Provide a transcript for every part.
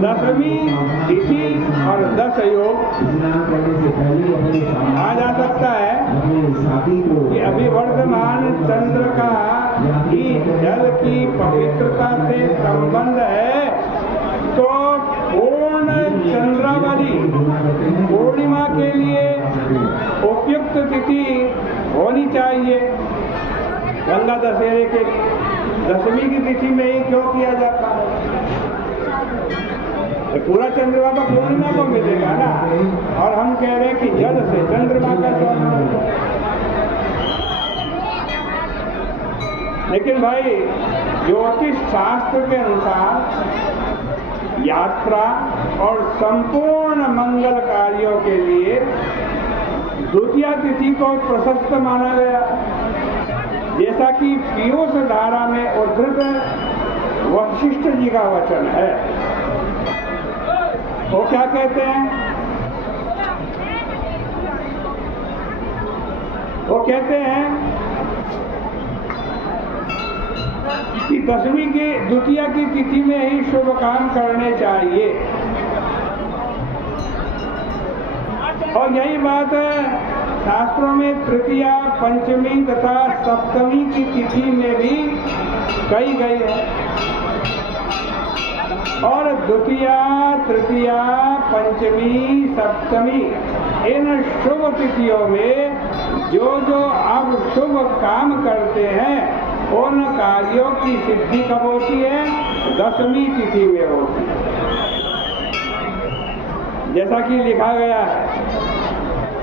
दसवीं तिथि और 10 योग आ जा सकता है कि अभी वर्तमान चंद्र का ही जल की पवित्रता से संबंध है, तो पूर्ण चंद्रावली पूर्णिमा के लिए उपयुक्त तिथि होनी चाहिए। गंगा दशहरे के दसवीं की तिथि में ही क्यों किया जाता है? तो पूरा चंद्रमा तो पूर्णिमा को मिलेगा ना, और हम कह रहे हैं कि जल से चंद्रमा का संबंध। लेकिन भाई ज्योतिष शास्त्र के अनुसार यात्रा और संपूर्ण मंगल कार्यों के लिए द्वितीया तिथि को प्रशस्त माना गया, जैसा कि पीयूष धारा में उद्धृत वशिष्ठ जी का वचन है। वो क्या कहते हैं? वो कहते हैं कि दसवीं की द्वितीया की तिथि में ही शुभ काम करने चाहिए, और यही बात शास्त्रों में तृतीया, पंचमी तथा सप्तमी की तिथि में भी कही गई है। और द्वितीया, तृतीया, पंचमी, सप्तमी इन शुभ तिथियों में जो आप शुभ काम करते हैं उन कार्यों की सिद्धि कब होती है? दसवीं तिथि में होती है। जैसा कि लिखा गया है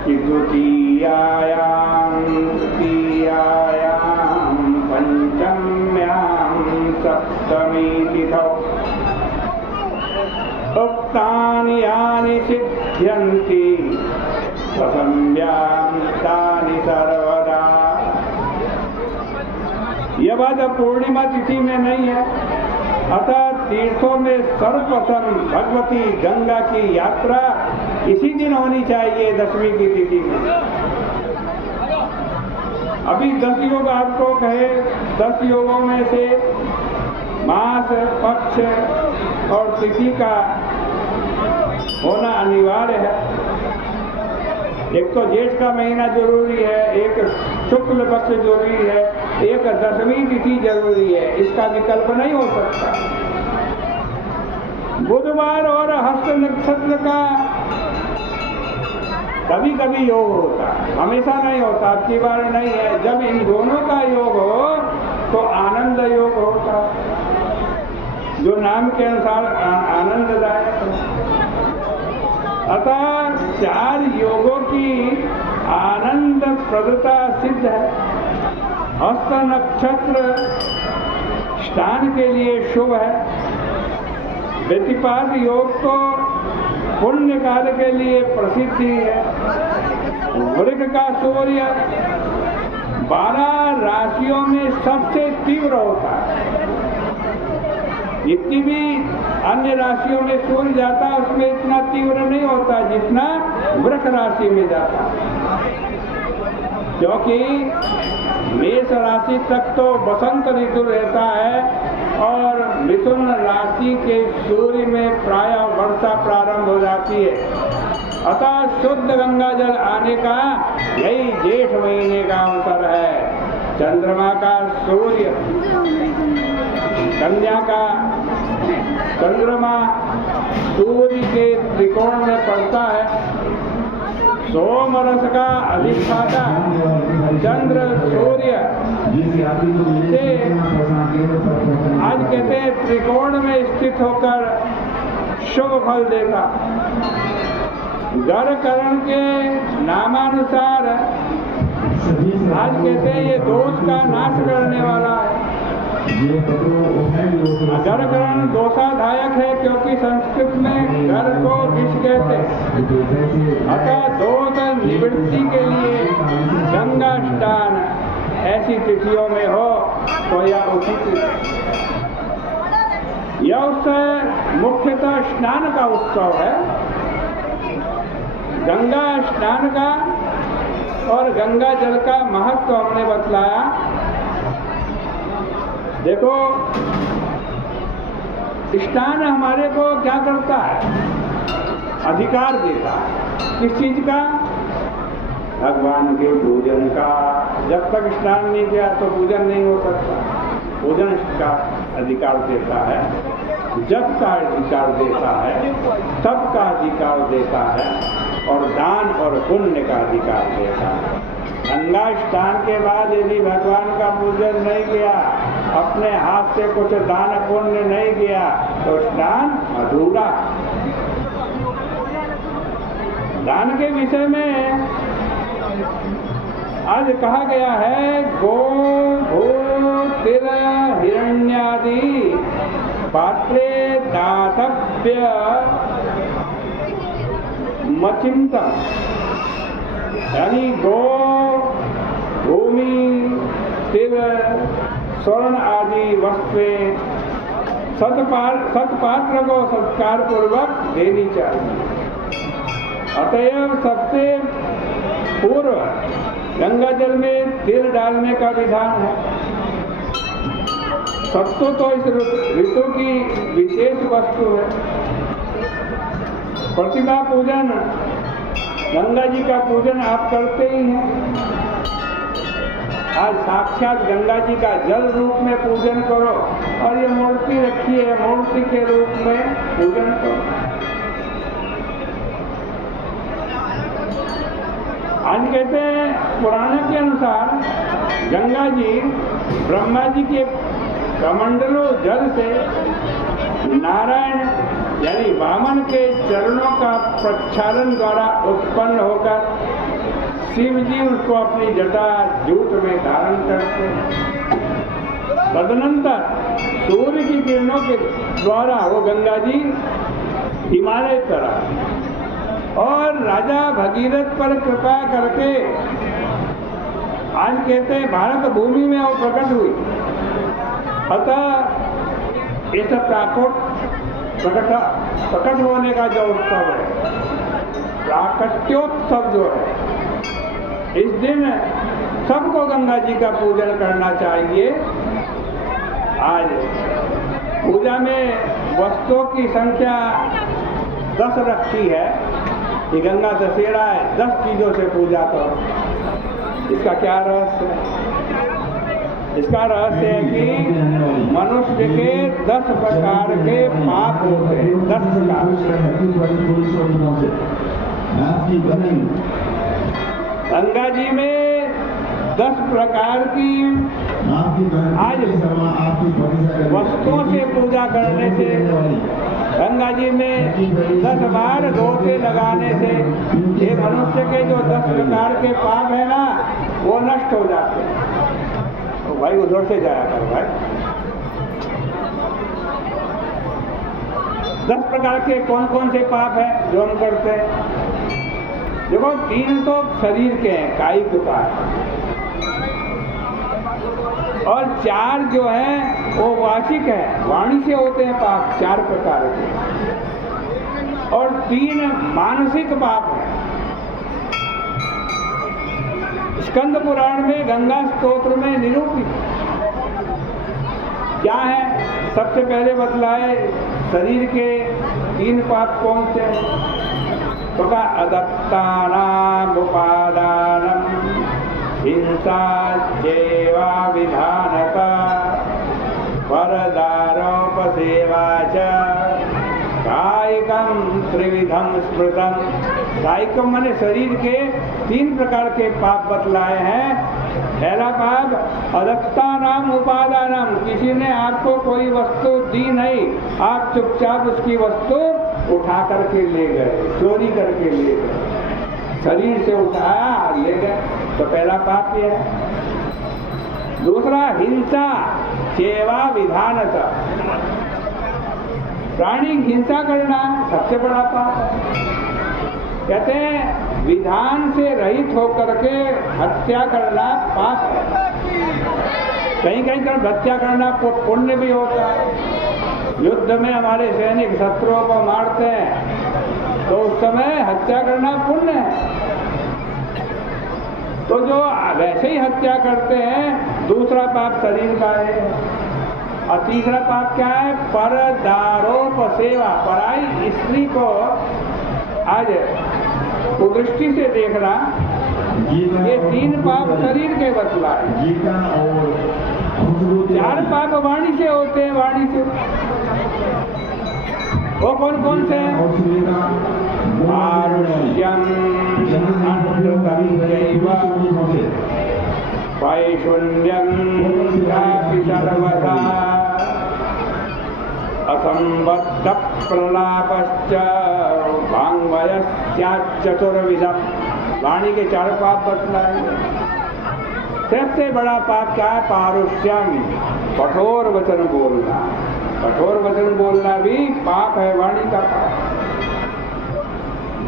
कि द्वितीयायां, तृतीयायां, पंचम्यां, सप्तमी तिथौ उक्तानि यानि सिद्ध्यन्ति दशम्यां तानि सर्वदा। यह बात पूर्णिमा तिथि में नहीं है, अतः तीर्थों में सर्वप्रथम भगवती गंगा की यात्रा इसी दिन होनी चाहिए, दसवीं की तिथि में। अभी 10 योग आपको कहे, 10 योगों में से मास, पक्ष और तिथि का होना अनिवार्य है। एक तो जेठ का महीना जरूरी है, एक शुक्ल पक्ष जरूरी है, एक दसवीं तिथि जरूरी है, इसका विकल्प नहीं हो सकता। बुधवार और हस्त नक्षत्र का कभी कभी योग होता है, हमेशा नहीं होता। अब की बार नहीं है। जब इन दोनों का योग हो तो आनंद योग होता, जो नाम के अनुसार आनंददायक है। अतः 4 योगों की आनंद प्रदता सिद्ध है। हस्त नक्षत्र स्नान के लिए शुभ है। व्यतिपात योग तो पुण्य कार्य के लिए प्रसिद्ध ही है। वृक का सूर्य 12 राशियों में सबसे तीव्र होता है। जितनी भी अन्य राशियों में सूर्य जाता है उसमें इतना तीव्र नहीं होता जितना वृक राशि में जाता, क्योंकि मेष राशि तक तो बसंत ऋतु रहता है और मिथुन राशि के सूर्य में प्रायः वर्षा प्रारंभ हो जाती है। अतः शुद्ध गंगा जल आने का यही जेठ महीने का अवसर है। चंद्रमा का सूर्य, कन्या का चंद्रमा सूर्य के त्रिकोण में पड़ता है। सोम रस का अधिष्ठाता चंद्र सूर्य से आज कहते हैं त्रिकोण में स्थित होकर शुभ फल देगा। गर करण के नामानुसार आज कहते हैं ये दोष का नाश करने वाला है। गर करण दोषादायक है, क्योंकि संस्कृत में घर को विष कहते हैं। अतः दोष निवृत्ति के लिए गंगा स्नान ऐसी तिथियों में हो तो यह उचित है। यह उत्सव मुख्यतः स्नान का उत्सव है, गंगा स्नान का। और गंगा जल का महत्व हमने बतलाया। देखो स्नान हमारे को क्या करता है? अधिकार देता है। किस चीज का? भगवान के पूजन का। जब तक स्नान नहीं किया तो पूजन नहीं हो सकता। पूजन का अधिकार देता है, जप का अधिकार देता है, तप का अधिकार देता है और दान और पुण्य का अधिकार देता है। गंगा स्नान के बाद यदि भगवान का पूजन नहीं किया, अपने हाथ से कुछ दान पुण्य नहीं किया तो स्नान अधूरा। दान के विषय में आज कहा गया है गो भू तिर हिरण्यादि पात्रे दातव्य मचिंतन, यानी गो, भूमि, तिर, स्वर्ण आदि वस्तुएं सत्पात्र को सत्कार पूर्वक देनी चाहिए। अतएव सबसे पूर्व गंगा जल में तिल डालने का विधान है। सत्तू तो इस ऋतु की विशेष वस्तु है। प्रतिमा पूजन, गंगा जी का पूजन आप करते ही हैं। आज साक्षात गंगा जी का जल रूप में पूजन करो और ये मूर्ति रखी है, मूर्ति के रूप में पूजन करो। आज कहते हैं पुराण के अनुसार गंगा जी ब्रह्मा जी के कमंडलों जल से नारायण यानी वामन के चरणों का प्रक्षालन द्वारा उत्पन्न होकर शिव जी उसको अपनी जटा जूट में धारण करते। तदनंतर सूर्य की किरणों के द्वारा वो गंगा जी हिमालय तरफ और राजा भगीरथ पर कृपा करके आज कहते हैं भारत भूमि में वो प्रकट हुई। अतः इस प्रकट होने का जो उत्सव है, प्राकट्योत्सव जो है, इस दिन सबको गंगा जी का पूजन करना चाहिए। आज पूजा में वस्तुओं की संख्या 10 रखी है कि गंगा दशहरा है, 10 चीजों से पूजा करो। इसका क्या रहस्य है? इसका रहस्य है कि मनुष्य के 10 प्रकार के पाप होते हैं। 10 प्रकार। गंगा जी में 10 प्रकार की आज वस्तुओं से पूजा करने से, गंगा जी में 10 बार लोटे लगाने से ये मनुष्य के जो 10 प्रकार के पाप है ना, वो नष्ट हो जाते हैं। तो भाई उधर से जाया करो भाई। 10 प्रकार के कौन कौन से पाप है जो हम करते हैं? देखो, 3 तो शरीर के हैं, कायिक पाप, और 4 जो है वो वाचिक है, वाणी से होते हैं पाप, 4 प्रकार के, और 3 मानसिक पाप है। स्कंद पुराण में गंगा स्तोत्र में निरूपित क्या है? सबसे पहले बतलाए शरीर के 3 पाप कौन से हैं? तो का अदत्तानाम उपादानम हिंसा चैवा विधानता परदारोपसेवा च कायिकम त्रिविधम स्मृतम। कायिकम माने शरीर के 3 प्रकार के पाप बतलाए हैं। पहला पाप अदत्तानाम उपादानम, किसी ने आपको कोई वस्तु दी नहीं, आप चुपचाप उसकी वस्तु उठा करके ले गए, चोरी करके ले गए, शरीर से उठाया ले गए, तो पहला पाप ये है। दूसरा हिंसा सेवा विधानता, प्राणी हिंसा करना सबसे बड़ा पाप है। कहते हैं विधान से रहित होकर के हत्या करना पाप है। कहीं कहीं कर हत्या करना पुण्य भी होता है। युद्ध में हमारे सैनिक शत्रुओं को मारते हैं तो उस समय हत्या करना पुण्य है। तो जो वैसे ही हत्या करते हैं, दूसरा पाप शरीर का है। और तीसरा पाप क्या है? परदारोप सेवा, पराई स्त्री को आज कुदृष्टि से देखना, ये 3 पाप शरीर के बतलाए। 4 पाप वाणी से होते हैं, वाणी से। वो कौन कौन से हैं? आरुष्यम, अनृतम चैव, वैशुन्यम चापि सर्वथा, असंबद्ध प्रलापश्च, वाङ्मयश्चाचतुर्विधम्। वाणी के 4 पाप बतलाएंगे। सबसे बड़ा पाप क्या है? पारुष्यम, कठोर वचन बोलना। कठोर वचन बोलना भी पाप है, वाणी का पाप।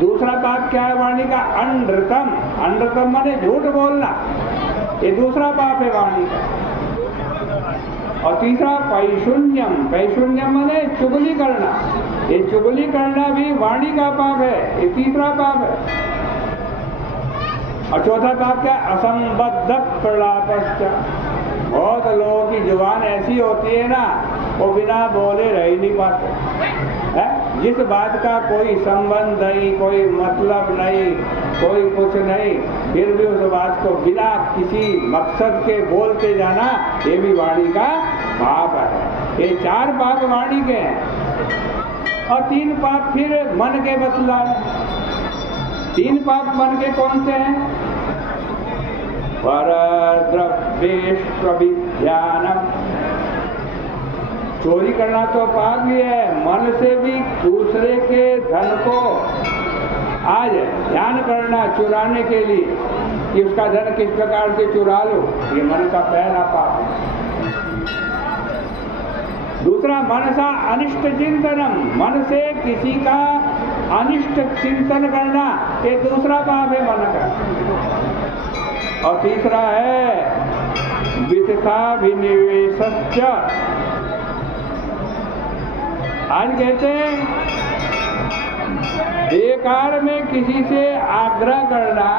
दूसरा पाप क्या है वाणी का? अनृतम, अनृतम माने झूठ बोलना, ये दूसरा पाप है वाणी का। और तीसरा पैशून्यम, पैशून्यम माने चुगली करना, ये चुगली करना भी वाणी का पाप है, ये तीसरा पाप है। और चौथा पाप क्या? असंबद्ध प्रलापश्च। बहुत लोगों की जुबान ऐसी होती है ना, वो बिना बोले रह ही नहीं पाते है? जिस बात का कोई संबंध नहीं, कोई मतलब नहीं, कोई कुछ नहीं, फिर भी उस बात को बिना किसी मकसद के बोलते जाना, ये भी वाणी का पाप है। ये 4 पाप वाणी के हैं। और 3 पाप फिर मन के बतलाए। 3 पाप मन के कौन से हैं? परद्रव्येष्वभिध्यानम्, चोरी करना तो पाप ही है, मन से भी दूसरे के धन को आज ध्यान करना चुराने के लिए कि उसका धन किस प्रकार से चुरा लो, ये मन का पहला पाप है। दूसरा मनसा अनिष्ट चिंतनम, मन से किसी का अनिष्ट चिंतन करना, ये दूसरा पाप है मन का। और तीसरा है वित्ताभिनिवेशश्च। आज कहते हैं बेकार में किसी से आग्रह करना,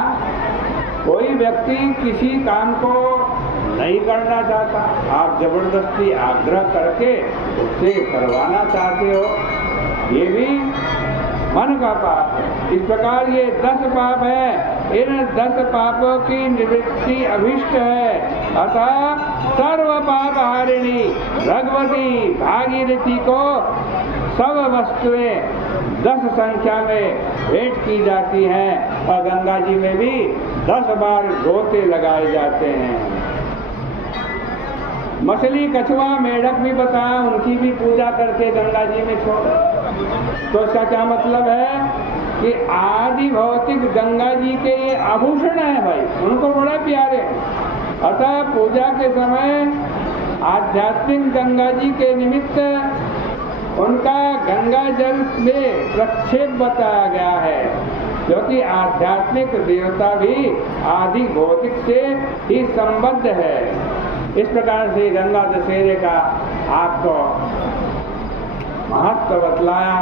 कोई व्यक्ति किसी काम को नहीं करना चाहता, आप जबरदस्ती आग्रह करके उससे करवाना चाहते हो, ये भी मन का पाप है। इस प्रकार ये 10 पाप है। इन 10 पापों की निवृत्ति अभिष्ट है। अतः सर्व पाप हारिणी भगवती भागीरथी को सब वस्तुएं 10 संख्या में भेंट की जाती हैं और गंगा जी में भी 10 बार गोते लगाए जाते हैं। मछली, कछुआ, मेढक भी बताया, उनकी भी पूजा करके गंगा जी में छोड़। तो इसका क्या मतलब है कि आदि भौतिक गंगा जी के ये आभूषण है भाई, उनको बड़ा प्यारे हैं। अतः पूजा के समय आध्यात्मिक गंगा जी के निमित्त उनका गंगा जल में प्रक्षेप बताया गया है, क्योंकि आध्यात्मिक देवता भी आदि भौतिक से ही संबद्ध है। इस प्रकार से गंगा दशहरे का आपको महत्व बतलाया।